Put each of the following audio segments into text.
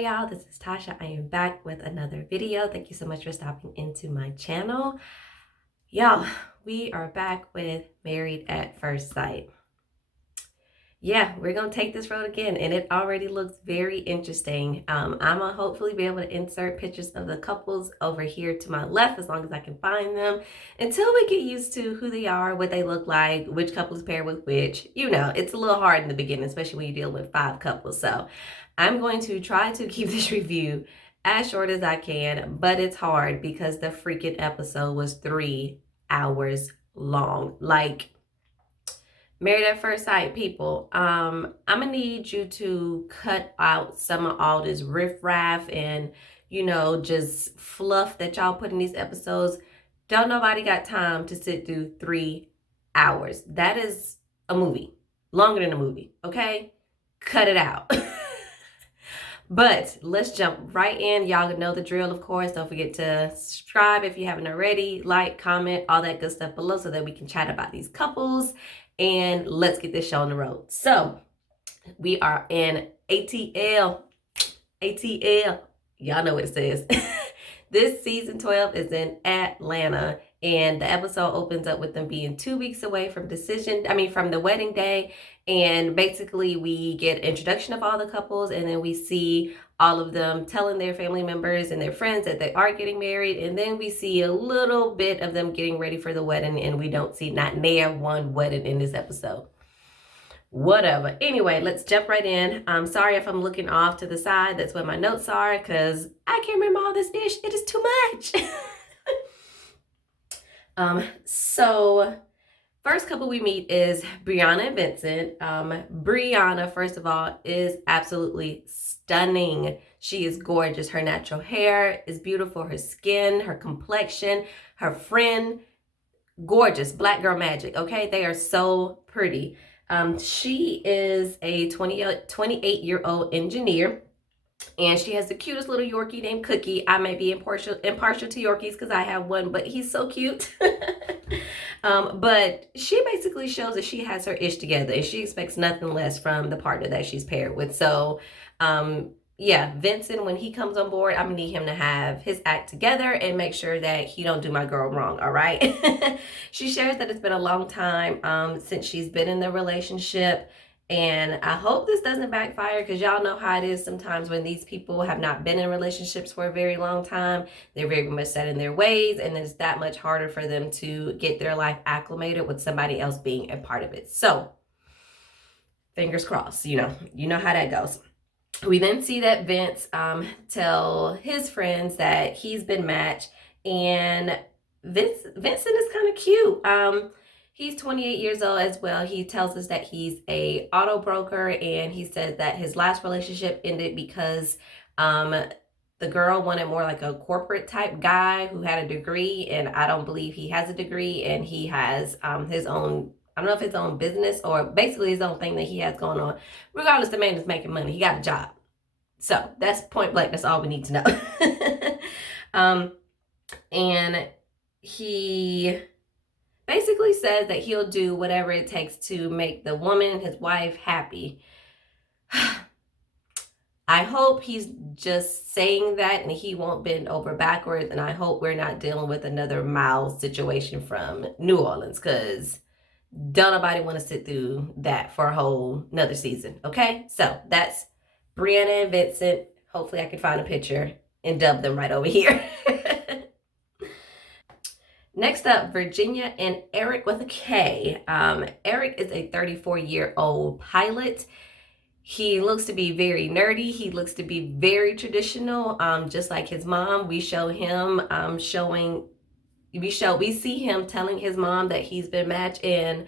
Hey y'all, this is Tasha. I am back with another video. Thank you so much for stopping into my channel. Y'all, we are back with Married at First Sight. Yeah, we're gonna take this road again, and it already looks very interesting. I'm gonna hopefully be able to insert pictures of the couples over here to my left as long as I can find them until we get used to who they are, what they look like, which couples pair with which. You know, it's a little hard in the beginning, especially when you deal with 5 couples. So I'm going to try to keep this review as short as I can, but it's hard because the freaking episode was 3 hours long. Like, Married at First Sight people, I'm gonna need you to cut out some of all this riffraff and, you know, just fluff that y'all put in these episodes. Don't nobody got time to sit through 3 hours. That is a movie, longer than a movie, okay? Cut it out. But let's jump right in. Y'all know the drill, of course. Don't forget to subscribe if you haven't already. Like, comment, all that good stuff below so that we can chat about these couples. And let's get this show on the road. So we are in ATL. ATL. Y'all know what it says. This season 12 is in Atlanta. And the episode opens up with them being 2 weeks away from from the wedding day. And basically we get introduction of all the couples, and then we see all of them telling their family members and their friends that they are getting married. And then we see a little bit of them getting ready for the wedding, and we don't see not near one wedding in this episode. Whatever. Anyway, let's jump right in. I'm sorry if I'm looking off to the side. That's what my notes are, because I can't remember all this ish. It is too much. So first couple we meet is Brianna and Vincent. Brianna, first of all, is absolutely stunning. She is gorgeous. Her natural hair is beautiful. Her skin, her complexion, her friend, gorgeous. Black girl magic, okay? They are so pretty. She is a 28-year-old engineer. And she has the cutest little Yorkie named Cookie. I may be impartial to Yorkies because I have one, but he's so cute. But she basically shows that she has her ish together, and she expects nothing less from the partner that she's paired with. So, yeah, Vincent, when he comes on board, I'm gonna need him to have his act together and make sure that he don't do my girl wrong, all right? She shares that it's been a long time since she's been in the relationship. And I hope this doesn't backfire, because y'all know how it is sometimes when these people have not been in relationships for a very long time. They're very much set in their ways, and it's that much harder for them to get their life acclimated with somebody else being a part of it. So fingers crossed, you know how that goes. We then see that Vince tell his friends that he's been matched, and Vincent is kind of cute. He's 28 years old as well. He tells us that he's a auto broker, and he says that his last relationship ended because the girl wanted more like a corporate type guy who had a degree, and I don't believe he has a degree, and he has his own, I don't know if his own business or basically his own thing that he has going on. Regardless, the man is making money. He got a job. So that's point blank. That's all we need to know. And he basically says that he'll do whatever it takes to make the woman, his wife, happy. I hope he's just saying that and he won't bend over backwards, and I hope we're not dealing with another Miles situation from New Orleans, because don't nobody want to sit through that for a whole another season, okay? So that's Brianna and Vincent. Hopefully I can find a picture and dub them right over here. Next up, Virginia and Eric with a K. Eric is a 34-year-old pilot. He looks to be very nerdy. He looks to be very traditional, just like his mom. We show him we see him telling his mom that he's been matched, and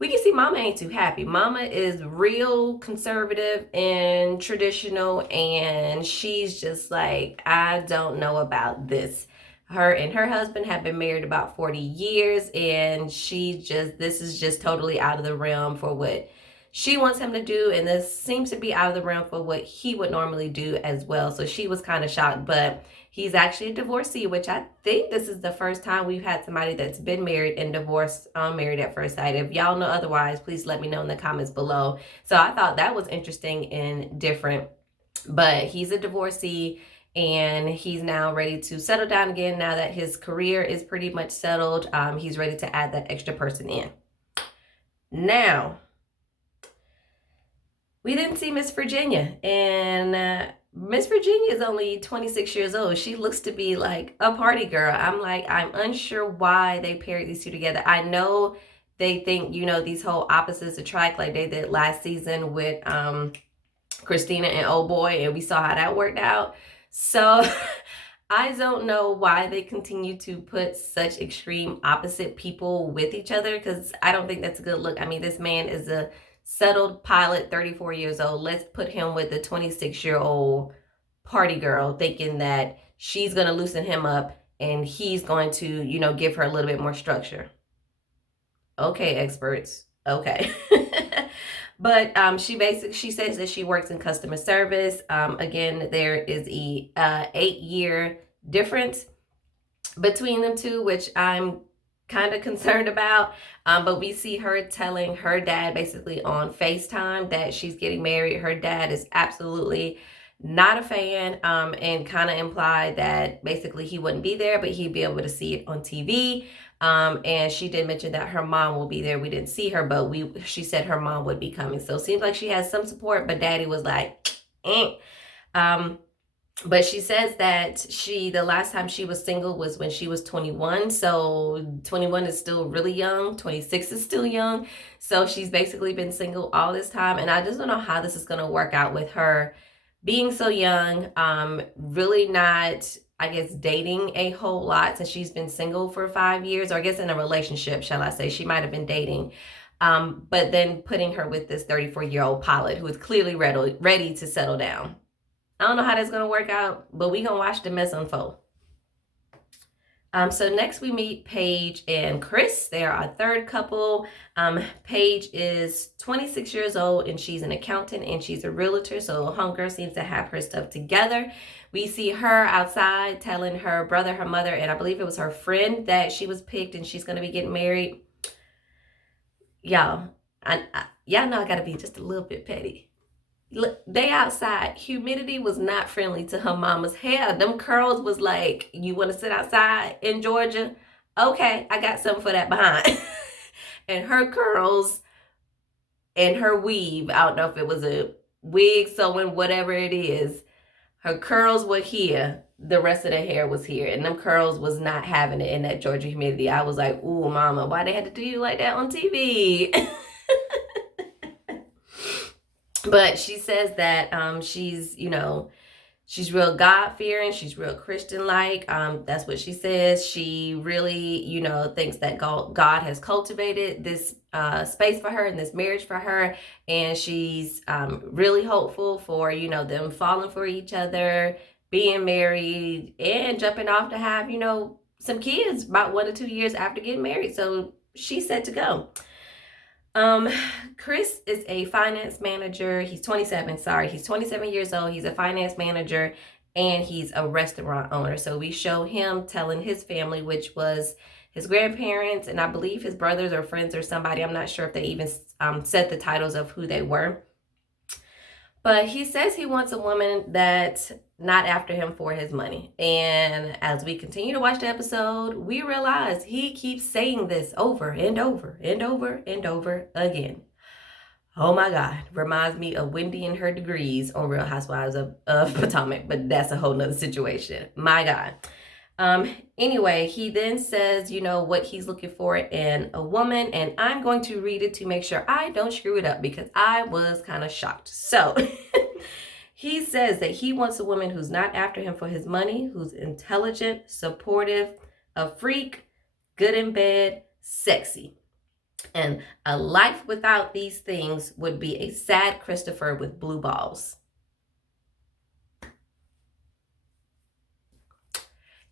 we can see Mama ain't too happy. Mama is real conservative and traditional, and she's just like, I don't know about this. Her and her husband have been married about 40 years, and this is just totally out of the realm for what she wants him to do, and this seems to be out of the realm for what he would normally do as well. So she was kind of shocked, but he's actually a divorcee, which I think this is the first time we've had somebody that's been married and divorced Married at First Sight. If y'all know otherwise, please let me know in the comments below. So I thought that was interesting and different. But he's a divorcee, and he's now ready to settle down again now that his career is pretty much settled. He's ready to add that extra person in. Now, we didn't see Miss Virginia, and Miss Virginia is only 26 years old. She looks to be like a party girl. I'm unsure why they paired these two together. I know they think, these whole opposites attract, like they did last season with Christina and Old Boy, and we saw how that worked out. So I don't know why they continue to put such extreme opposite people with each other, because I don't think that's a good look. I mean, this man is a settled pilot, 34 years old. Let's put him with a 26-year-old party girl, thinking that she's going to loosen him up and he's going to, give her a little bit more structure. Okay, experts. Okay. But she says that she works in customer service. Again, there is a 8-year difference between them two, which I'm kind of concerned about. But we see her telling her dad basically on FaceTime that she's getting married. Her dad is absolutely not a fan, and kind of implied that basically he wouldn't be there, but he'd be able to see it on TV. And she did mention that her mom will be there. We didn't see her, but she said her mom would be coming. So it seems like she has some support, but daddy was like, eh. But she says that the last time she was single was when she was 21. So 21 is still really young. 26 is still young. So she's basically been single all this time. And I just don't know how this is going to work out with her being so young, really not, I guess, dating a whole lot since she's been single for 5 years, or I guess in a relationship, shall I say. She might have been dating. But then putting her with this 34-year-old pilot who is clearly ready to settle down. I don't know how that's going to work out, but we're going to watch the mess unfold. So next we meet Paige and Chris. They are our third couple. Paige is 26 years old, and she's an accountant, and she's a realtor. So homegirl seems to have her stuff together. We see her outside telling her brother, her mother, and I believe it was her friend, that she was picked and she's going to be getting married. Y'all, y'all know I got to be just a little bit petty. Look, they outside. Humidity was not friendly to her mama's hair. Them curls was like, you want to sit outside in Georgia? Okay, I got something for that behind. And her curls and her weave, I don't know if it was a wig sewing, whatever it is, her curls were here. The rest of the hair was here. And them curls was not having it in that Georgia humidity. I was like, ooh, mama, why they had to do you like that on TV? But she says that she's, she's real God-fearing. She's real Christian-like. That's what she says. She really, thinks that God has cultivated this space for her and this marriage for her. And she's really hopeful for, them falling for each other, being married, and jumping off to have, some kids about 1 to 2 years after getting married. So she's set to go. Chris is a finance manager. He's 27. He's 27 years old. He's a finance manager, and he's a restaurant owner. So we show him telling his family, which was his grandparents, and I believe his brothers or friends or somebody. I'm not sure if they even said the titles of who they were. But he says he wants a woman that's not after him for his money. And as we continue to watch the episode, we realize he keeps saying this over and over and over and over again. Oh my God. Reminds me of Wendy and her degrees on Real Housewives of Potomac, but that's a whole nother situation. My God. Anyway, he then says, what he's looking for in a woman, and I'm going to read it to make sure I don't screw it up because I was kind of shocked. So he says that he wants a woman who's not after him for his money, who's intelligent, supportive, a freak, good in bed, sexy. And a life without these things would be a sad Christopher with blue balls.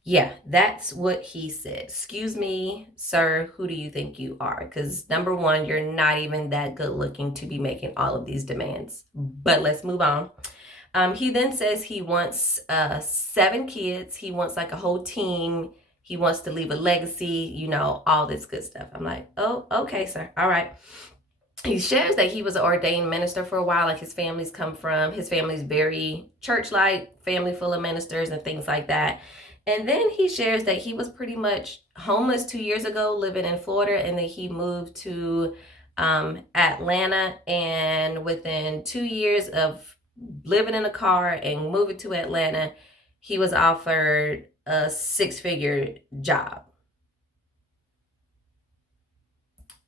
Yeah, that's what he said. Excuse me, sir, who do you think you are? Because number one, you're not even that good looking to be making all of these demands. But let's move on. He then says he wants 7 kids. He wants like a whole team. He wants to leave a legacy, all this good stuff. I'm like, oh, okay, sir. All right. he shares that he was an ordained minister for a while. Like his family's very church-like, family full of ministers and things like that. And then he shares that he was pretty much homeless 2 years ago, living in Florida, and that he moved to Atlanta. And within 2 years of living in a car and moving to Atlanta, he was offered a 6-figure job.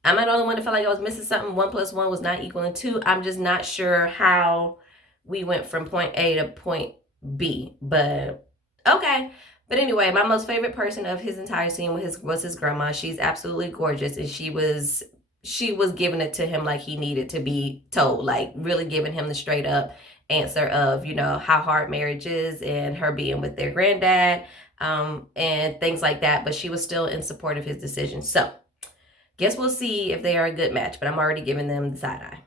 Am I the only one that felt like I was missing something? 1 + 1 was not equaling 2. I'm just not sure how we went from point A to point B, but okay. But anyway, my most favorite person of his entire scene was his grandma. She's absolutely gorgeous, and she was giving it to him like he needed to be told, like really giving him the straight up answer of, how hard marriage is and her being with their granddad, and things like that. But she was still in support of his decision. So guess we'll see if they are a good match, but I'm already giving them the side eye.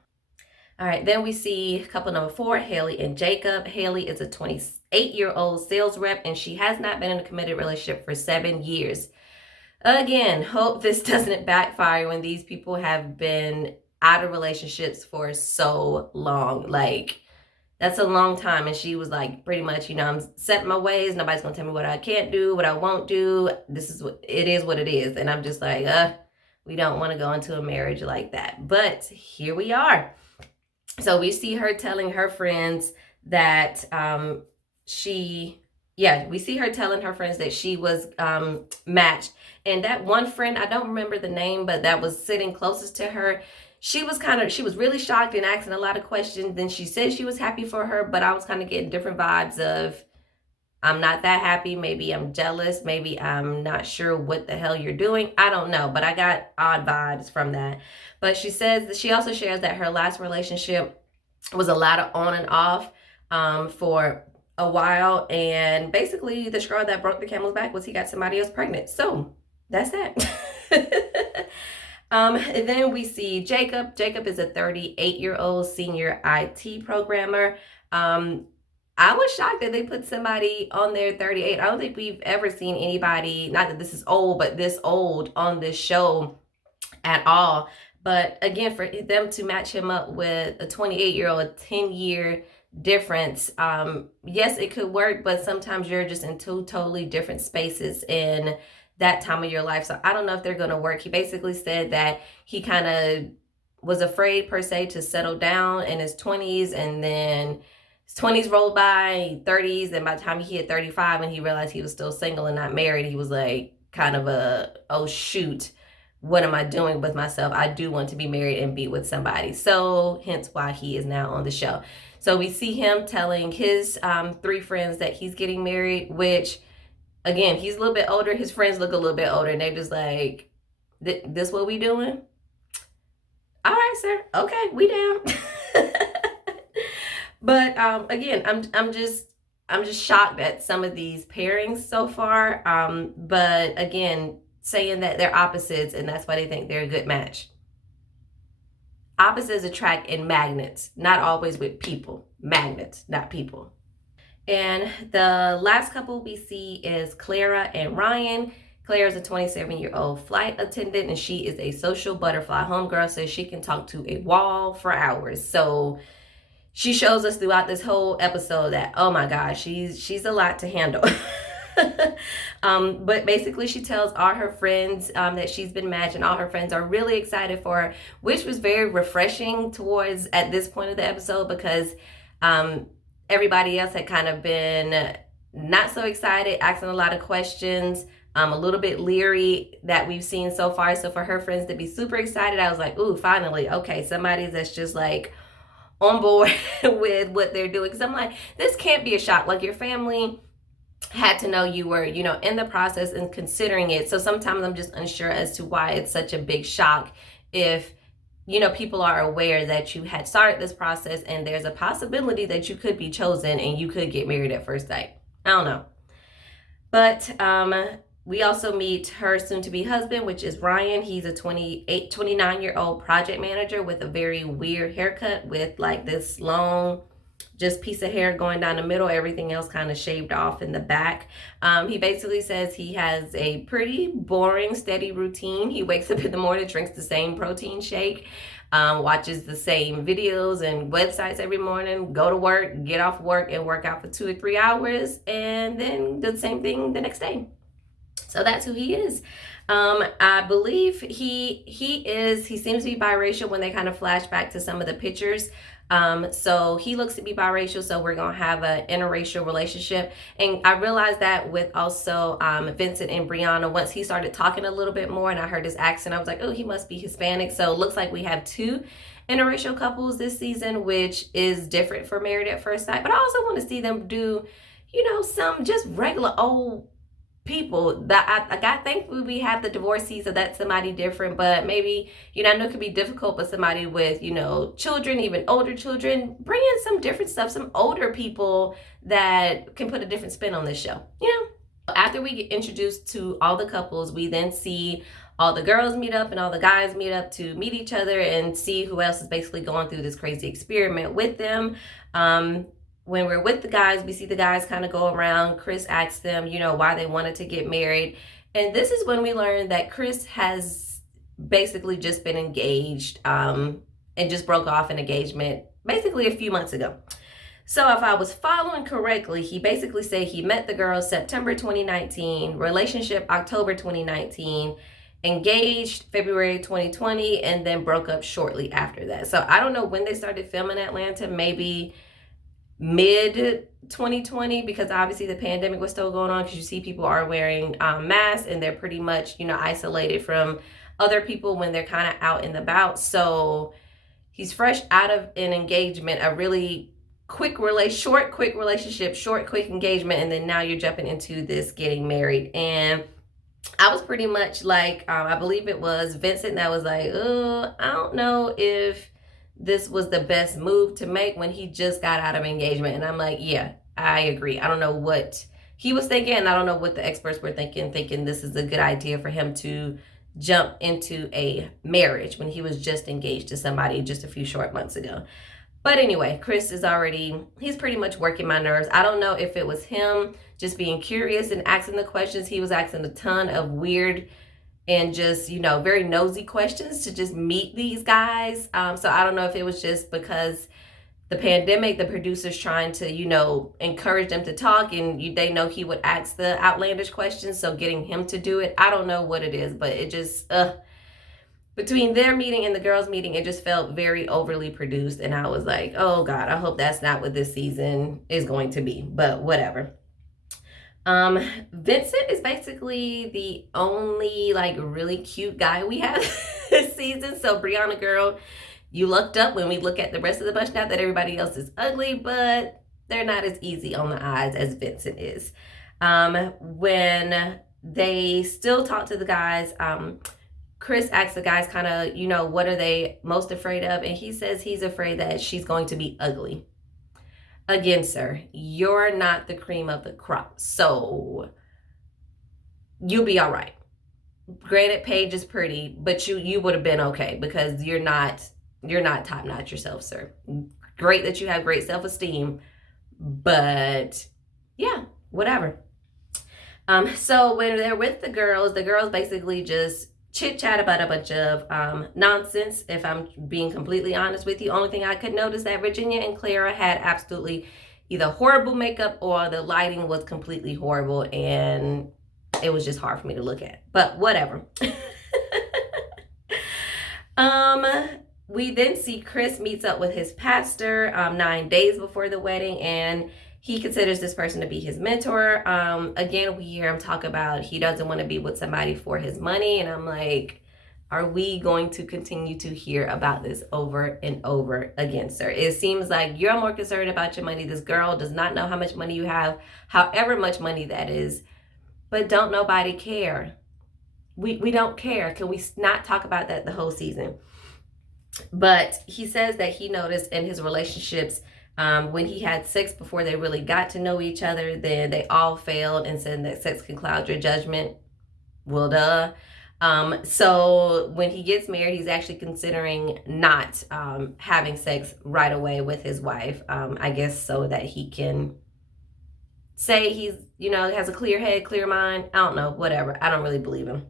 All right, then we see couple number 4, Haley and Jacob. Haley is a 28-year-old sales rep, and she has not been in a committed relationship for 7 years. Again, hope this doesn't backfire when these people have been out of relationships for so long. Like, that's a long time. And she was like, pretty much, I'm set my ways. Nobody's going to tell me what I can't do, what I won't do. This is what it is. And I'm just like, we don't want to go into a marriage like that. But here we are. So we see her telling her friends that we see her telling her friends that she was matched. And that one friend, I don't remember the name, but that was sitting closest to her, she was really shocked and asking a lot of questions. Then she said she was happy for her, but I was kind of getting different vibes of, I'm not that happy. Maybe I'm jealous. Maybe I'm not sure what the hell you're doing. I don't know, but I got odd vibes from that. But she says that she also shares that her last relationship was a lot of on and off for a while. And basically the straw that broke the camel's back was he got somebody else pregnant. So that's that. And then we see Jacob. Jacob is a 38-year-old senior IT programmer. I was shocked that they put somebody on there 38. I don't think we've ever seen anybody, not that this is old, but this old on this show at all. But again, for them to match him up with a 28-year-old, a 10-year difference, yes, it could work, but sometimes you're just in two totally different spaces in that time of your life. So I don't know if they're going to work. He basically said that he kind of was afraid, per se, to settle down in his 20s, and then his 20s rolled by, 30s, and by the time he hit 35 and he realized he was still single and not married, he was like kind of oh shoot, what am I doing with myself? I do want to be married and be with somebody. So hence why he is now on the show. So we see him telling his 3 friends that he's getting married, which, again, he's a little bit older. His friends look a little bit older, and they're just like, this what we doing? All right, sir. Okay, we down. But again, I'm just shocked at some of these pairings so far. But again, saying that they're opposites and that's why they think they're a good match. Opposites attract in magnets, not always with people. Magnets, not people. And the last couple we see is Clara and Ryan. Claire is a 27-year-old flight attendant, and she is a social butterfly. Homegirl says she can talk to a wall for hours. So she shows us throughout this whole episode that, oh my gosh, she's a lot to handle. But basically she tells all her friends that she's been matched, and all her friends are really excited for her, which was very refreshing towards at this point of the episode, because everybody else had kind of been not so excited, asking a lot of questions, a little bit leery that we've seen so far. So for her friends to be super excited, I was like, ooh, finally, okay, somebody that's just like on board with what they're doing. Because I'm like, this can't be a shock. Like, your family had to know you were, in the process and considering it. So sometimes I'm just unsure as to why it's such a big shock if, people are aware that you had started this process and there's a possibility that you could be chosen and you could get married at first sight. I don't know. But we also meet her soon-to-be husband, which is Ryan. He's a 29-year-old project manager with a very weird haircut with like this long just piece of hair going down the middle, everything else kind of shaved off in the back. He basically says he has a pretty boring, steady routine. He wakes up in the morning, drinks the same protein shake, watches the same videos and websites every morning, go to work, get off work, and work out for 2 or 3 hours, and then do the same thing the next day. So that's who he is. I believe he seems to be biracial when they kind of flash back to some of the pictures. So he looks to be biracial, so we're gonna have an interracial relationship. And I realized that with also Vincent and Brianna, once he started talking a little bit more and I heard his accent, I was like, oh, he must be Hispanic. So it looks like we have 2 interracial couples this season, which is different for Married at First Sight. But I also want to see them do, some just regular old people. That I thankfully we have the divorcee, so that's somebody different. But maybe, I know it could be difficult, but somebody with, children, even older children, bring in some different stuff, some older people that can put a different spin on this show. After we get introduced to all the couples, we then see all the girls meet up and all the guys meet up to meet each other and see who else is basically going through this crazy experiment with them. When we're with the guys, we see the guys kind of go around. Chris asks them, why they wanted to get married. And this is when we learn that Chris has basically just been engaged and just broke off an engagement basically a few months ago. So if I was following correctly, he basically said he met the girl September 2019, relationship October 2019, engaged February 2020, and then broke up shortly after that. So I don't know when they started filming Atlanta, maybe mid 2020, because obviously the pandemic was still going on, because you see people are wearing masks and they're pretty much isolated from other people when they're kind of out and about. So he's fresh out of an engagement, a really quick relationship, short quick engagement, and then now you're jumping into this getting married. And I was pretty much like, I believe it was Vincent that was like, oh, I don't know if this was the best move to make when he just got out of engagement. And I'm like, yeah, I agree. I don't know what he was thinking, and I don't know what the experts were thinking this is a good idea for him to jump into a marriage when he was just engaged to somebody just a few short months ago. But anyway, Chris is he's pretty much working my nerves. I don't know if it was him just being curious and asking the questions. He was asking a ton of weird and just, very nosy questions to just meet these guys. So I don't know if it was just because the pandemic, the producers trying to, encourage them to talk, and they know he would ask the outlandish questions. So getting him to do it, I don't know what it is, but it just, between their meeting and the girls' meeting, it just felt very overly produced. And I was like, oh God, I hope that's not what this season is going to be, but whatever. Vincent is basically the only really cute guy we have this season. So Brianna girl, you lucked up when we look at the rest of the bunch. Not that everybody else is ugly, but they're not as easy on the eyes as Vincent is. When they still talk to the guys, Chris asks the guys kind of, what are they most afraid of? And he says he's afraid that she's going to be ugly. Again, sir, you're not the cream of the crop, so you'll be all right. Granted, Paige is pretty, but you would have been okay, because you're not top notch yourself, sir. Great that you have great self-esteem, but yeah, whatever. So when they're with the girls basically just chit chat about a bunch of nonsense. If I'm being completely honest with you, only thing I could notice that Virginia and Clara had absolutely either horrible makeup or the lighting was completely horrible, and it was just hard for me to look at, but whatever. We then see Chris meets up with his pastor 9 days before the wedding, and he considers this person to be his mentor. Again, we hear him talk about he doesn't want to be with somebody for his money. And I'm like, are we going to continue to hear about this over and over again, sir? It seems like you're more concerned about your money. This girl does not know how much money you have, however much money that is, but don't nobody care. We don't care. Can we not talk about that the whole season? But he says that he noticed in his relationships, when he had sex before they really got to know each other, then they all failed and said that sex can cloud your judgment. Well, duh. So when he gets married, he's actually considering not having sex right away with his wife. I guess so that he can say he's, has a clear head, clear mind. I don't know, whatever. I don't really believe him.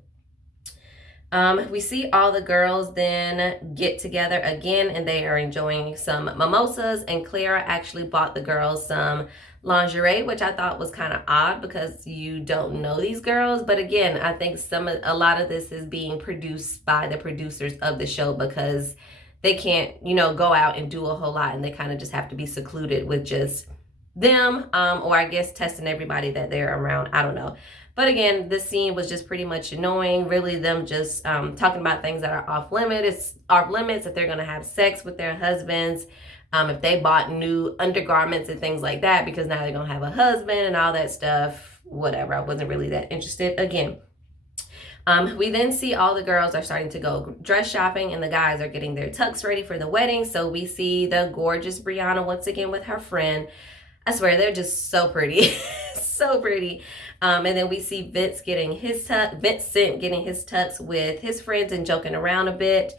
We see all the girls then get together again, and they are enjoying some mimosas, and Clara actually bought the girls some lingerie, which I thought was kind of odd because you don't know these girls. But again, I think a lot of this is being produced by the producers of the show, because they can't, go out and do a whole lot, and they kind of just have to be secluded with just them, or I guess testing everybody that they're around. I don't know. But again, this scene was just pretty much annoying. Really, them just talking about things that are off limits, if they're going to have sex with their husbands, if they bought new undergarments and things like that, because now they're going to have a husband and all that stuff. Whatever. I wasn't really that interested. Again, we then see all the girls are starting to go dress shopping, and the guys are getting their tux ready for the wedding. So we see the gorgeous Brianna once again with her friend. I swear, they're just so pretty. So pretty. And then we see Vincent getting his tux with his friends and joking around a bit.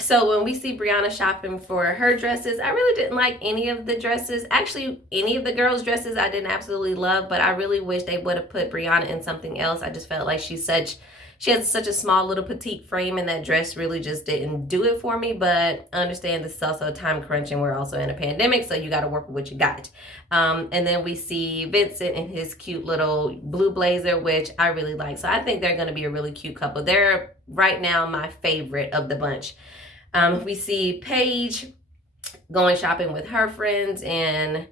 So when we see Brianna shopping for her dresses, I really didn't like any of the dresses. Actually, any of the girls' dresses I didn't absolutely love, but I really wish they would have put Brianna in something else. I just felt like she has such a small little petite frame, and that dress really just didn't do it for me. But I understand this is also a time crunch, and we're also in a pandemic, so you got to work with what you got. And then we see Vincent in his cute little blue blazer, which I really like. So I think they're going to be a really cute couple. They're right now my favorite of the bunch. We see Paige going shopping with her friends, and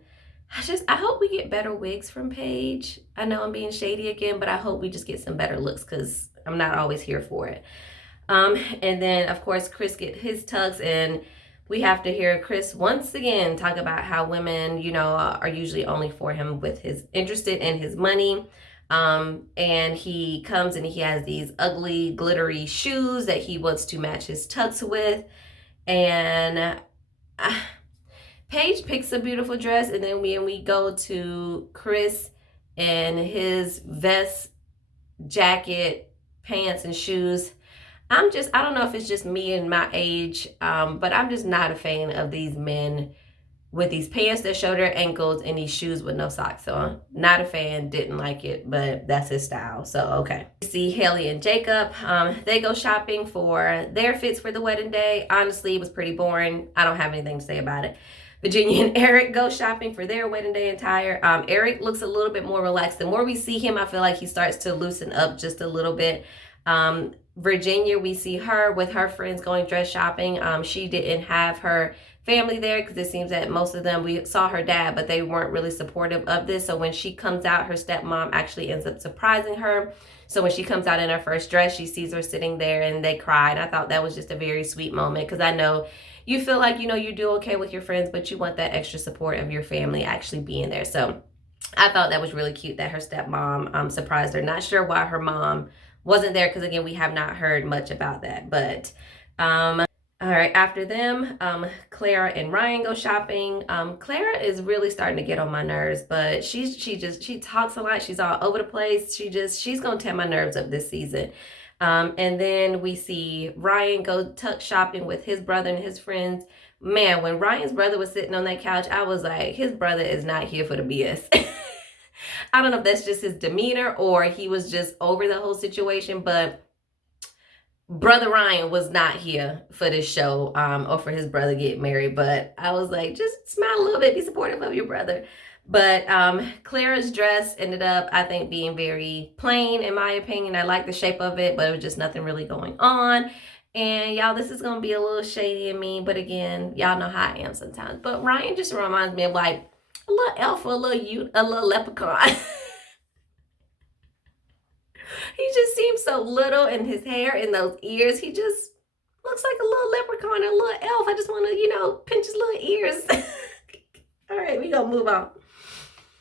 I hope we get better wigs from Paige. I know I'm being shady again, but I hope we just get some better looks, because I'm not always here for it. And then, of course, Chris get his tux, and we have to hear Chris once again talk about how women, are usually only for him interested in his money. And he comes and he has these ugly, glittery shoes that he wants to match his tux with. And Paige picks a beautiful dress, and then we go to Chris and his vest, jacket, pants, and shoes. I don't know if it's just me and my age, but I'm just not a fan of these men with these pants that show their ankles and these shoes with no socks on. Not a fan, didn't like it, but that's his style, so okay. We see Haley and Jacob. They go shopping for their fits for the wedding day. Honestly, it was pretty boring. I don't have anything to say about it. Virginia and Eric go shopping for their wedding day attire. Eric looks a little bit more relaxed. The more we see him, I feel like he starts to loosen up just a little bit. Virginia, we see her with her friends going dress shopping. She didn't have her family there, because it seems that most of them, we saw her dad, but they weren't really supportive of this. So when she comes out, her stepmom actually ends up surprising her. So when she comes out in her first dress, she sees her sitting there, and they cried. I thought that was just a very sweet moment, because I know you feel like, you do okay with your friends, but you want that extra support of your family actually being there. So I thought that was really cute that her stepmom surprised her. Not sure why her mom wasn't there, because again, we have not heard much about that. But all right, after them, Clara and Ryan go shopping. Clara is really starting to get on my nerves, but she talks a lot. She's all over the place. She's gonna tear my nerves up this season. And then we see Ryan go tuck shopping with his brother and his friends. Man, when Ryan's brother was sitting on that couch, I was like, his brother is not here for the BS. I don't know if that's just his demeanor or he was just over the whole situation, but Brother Ryan was not here for this show, or for his brother get married. But I was like, just smile a little bit, be supportive of your brother. But Clara's dress ended up, I think, being very plain, in my opinion. I like the shape of it, but it was just nothing really going on. And y'all, this is going to be a little shady and mean, but again, y'all know how I am sometimes. But Ryan just reminds me of like a little elf or a little leprechaun. He just seems so little, and his hair and those ears, he just looks like a little leprechaun or a little elf. I just want to, pinch his little ears. All right, we gonna move on.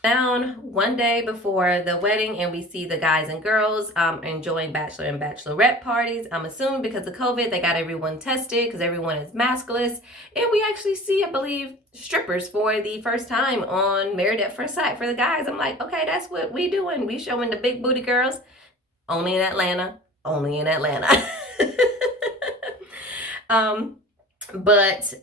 Down one day before the wedding, and we see the guys and girls enjoying bachelor and bachelorette parties. I'm assuming because of COVID, they got everyone tested because everyone is maskless. And we actually see, I believe, strippers for the first time on Married at First Sight for the guys. I'm like, okay, that's what we doing. We showing the big booty girls. Only in Atlanta. only in Atlanta. But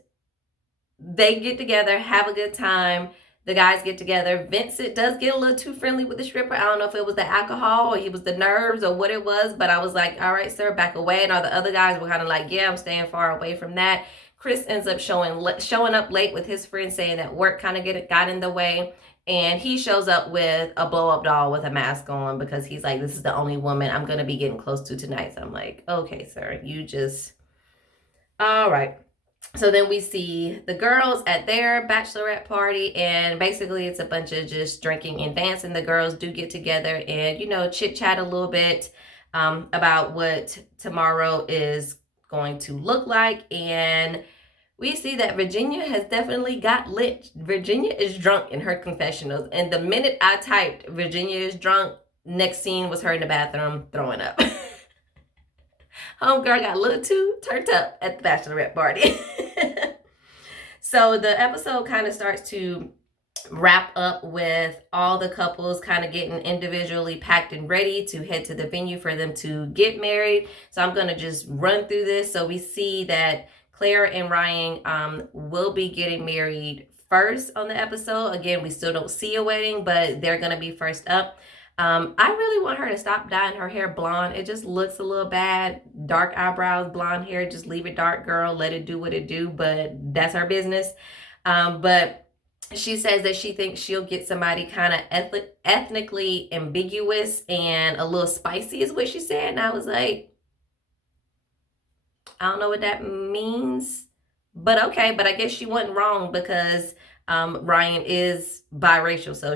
they get together, have a good time. The guys get together. Vincent does get a little too friendly with the stripper. I don't know if it was the alcohol or it was the nerves or what it was, but I was like, all right, sir, back away. And all the other guys were kind of like, yeah, I'm staying far away from that. Chris ends up showing up late with his friend, saying that work kind of got in the way. And he shows up with a blow-up doll with a mask on because he's like, this is the only woman I'm going to be getting close to tonight. So I'm like, okay, sir, you just... All right. So then we see the girls at their bachelorette party, and basically it's a bunch of just drinking and dancing. The girls do get together and, you know, chit chat a little bit about what tomorrow is going to look like. And we see that Virginia has definitely got lit. Virginia is drunk in her confessionals. And the minute I typed Virginia is drunk, next scene was her in the bathroom throwing up. Homegirl got a little too turned up at the bachelorette party. So the episode kind of starts to wrap up with all the couples kind of getting individually packed and ready to head to the venue for them to get married. So I'm going to just run through this. So we see that Clara and Ryan will be getting married first on the episode. Again, we still don't see a wedding, but they're going to be first up. I really want her to stop dyeing her hair blonde. It just looks a little bad. Dark eyebrows, blonde hair, just leave it dark, girl. Let it do what it do, but that's her business. But she says that she thinks she'll get somebody kind of ethnically ambiguous and a little spicy is what she said. And I was like, I don't know what that means, but okay. But I guess she wasn't wrong because Ryan is biracial. So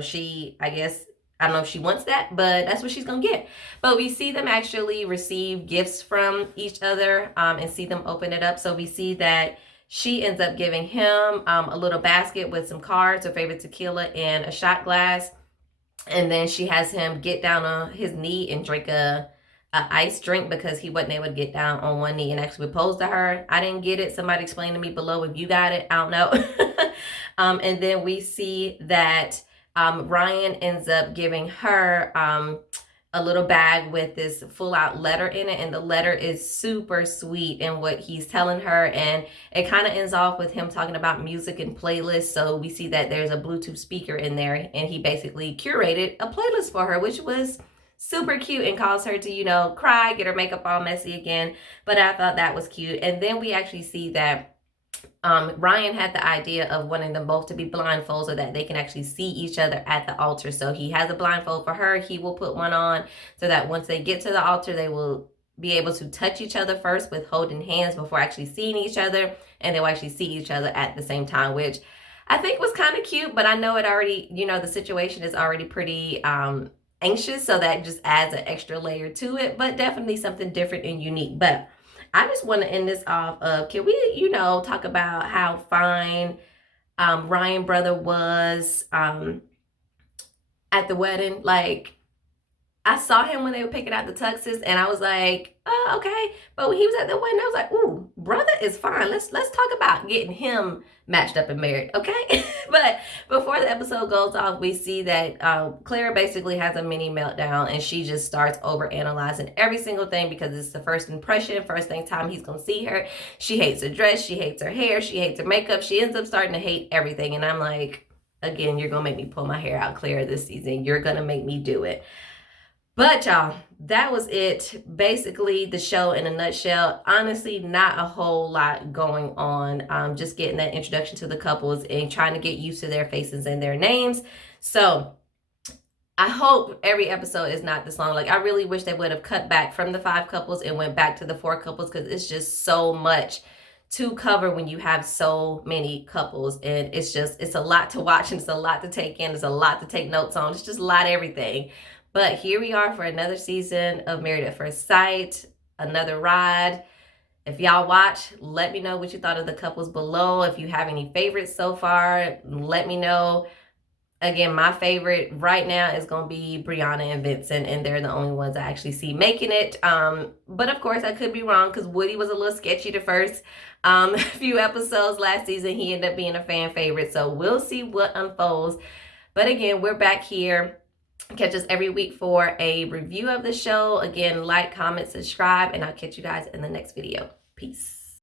I guess, I don't know if she wants that, but that's what she's going to get. But we see them actually receive gifts from each other and see them open it up. So we see that she ends up giving him a little basket with some cards, her favorite tequila, and a shot glass. And then she has him get down on his knee and drink a ice drink because he wasn't able to get down on one knee and actually propose to her. I didn't get it. Somebody explain to me below if you got it. I don't know. And then we see that Ryan ends up giving her a little bag with this full-out letter in it, and the letter is super sweet in what he's telling her, and it kind of ends off with him talking about music and playlists. So we see that there's a Bluetooth speaker in there, and he basically curated a playlist for her, which was super cute, and caused her to, you know, cry, get her makeup all messy again. But I thought that was cute. And then we actually see that Ryan had the idea of wanting them both to be blindfolded so that they can actually see each other at the altar. So he has a blindfold for her. He will put one on so that once they get to the altar, they will be able to touch each other first with holding hands before actually seeing each other. And they'll actually see each other at the same time, which I think was kind of cute. But I know it already, you know, the situation is already pretty anxious. So that just adds an extra layer to it. But definitely something different and unique. But I just want to end this off of, can we, you know, talk about how fine Ryan brother was at the wedding? Like, I saw him when they were picking out the tuxes, and I was like, oh, okay. But when he was at the wedding, I was like, ooh, brother is fine. Let's talk about getting him matched up and married, okay? But before the episode goes off, we see that Clara basically has a mini meltdown, and she just starts over analyzing every single thing because it's the first impression, first thing time he's gonna see her. She hates her dress, she hates her hair, she hates her makeup. She ends up starting to hate everything, and I'm like, again, you're gonna make me pull my hair out, Clara, this season. You're gonna make me do it. But y'all, that was it. Basically, the show in a nutshell. Honestly, not a whole lot going on. Just getting that introduction to the couples and trying to get used to their faces and their names. So I hope every episode is not this long. Like, I really wish they would have cut back from the 5 couples and went back to the 4 couples, because it's just so much to cover when you have so many couples. And it's a lot to watch, and it's a lot to take in. It's a lot to take notes on. It's just a lot of everything. But here we are for another season of Married at First Sight, another ride. If y'all watch, let me know what you thought of the couples below. If you have any favorites so far, let me know. Again, my favorite right now is going to be Brianna and Vincent, and they're the only ones I actually see making it. But of course, I could be wrong, because Woody was a little sketchy the first few episodes last season. He ended up being a fan favorite, so we'll see what unfolds. But again, we're back here Catch us every week for a review of the show. Again, like, comment, subscribe, and I'll catch you guys in the next video. Peace.